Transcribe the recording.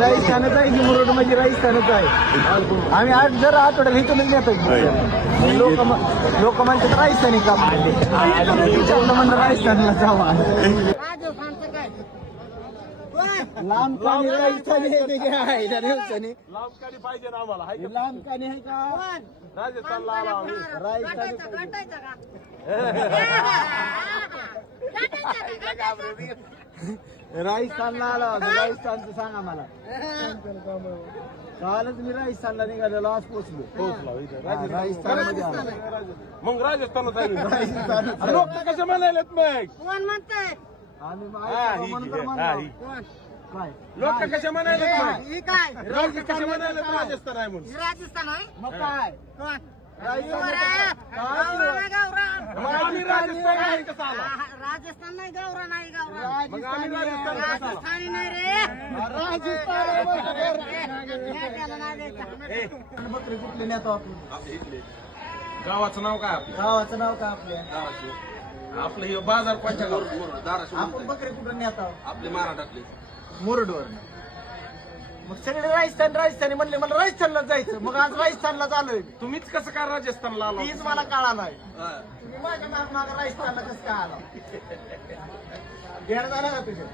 राजस्थानच आहे की मुरुड म्हणजे राजस्थानच आहे. आम्ही जर आठवड्याला इथूनच नेतो. लोक म्हणतात राजस्थानी का म्हणलं राजस्थानला जावा. लांब कानी राजस्थानी लांब कानी पाहिजे ना आम्हाला. लांब कानी आहे का राजस्थानला आला आम्ही. राजस्थानला आला होता. राजस्थानचं सांगा मला. कालच मी राजस्थानला निघालेलो, आज पोहोचलो. राजस्थानमध्ये आलो. मग राजस्थानच आहे. लोक कसे म्हणालेत मग? कोण म्हणतंय? आम्ही काय लोक कसे म्हणालेत मग? ही काय? लोक कसे म्हणालेत राजस्थान आहे म्हणून? ही राजस्थान आहे? मग काय कोण? राजस्थान गावरान. मग आम्ही राजस्थान आहे कसा आला? राजस्थान नाही, गावरान नाही, गावरान. मग आम्ही राजस्थान कसा आला? राजस्थानी नाही रे. त्याला नाही द्यायचं. बकरी कुठली नेतो आपण? गावाचं नाव काय आपलं? गावाचं नाव काय आपल्या? आपलं हे बाजार कोणत्या गावात? आपण बकरी कुठून नेतो? आपले महाराष्ट्रातले. मुरुडवर. मग सगळे राजस्थानी म्हणले मला राजस्थानला जायचं. मग आज राजस्थानला चाललोय. तुम्हीच कसं काय राजस्थानला आला? तीच मला कळालं नाही. तुम्ही माझ्या माग राजस्थानला कसं काय आला? घेणं झालं का तुझ्या?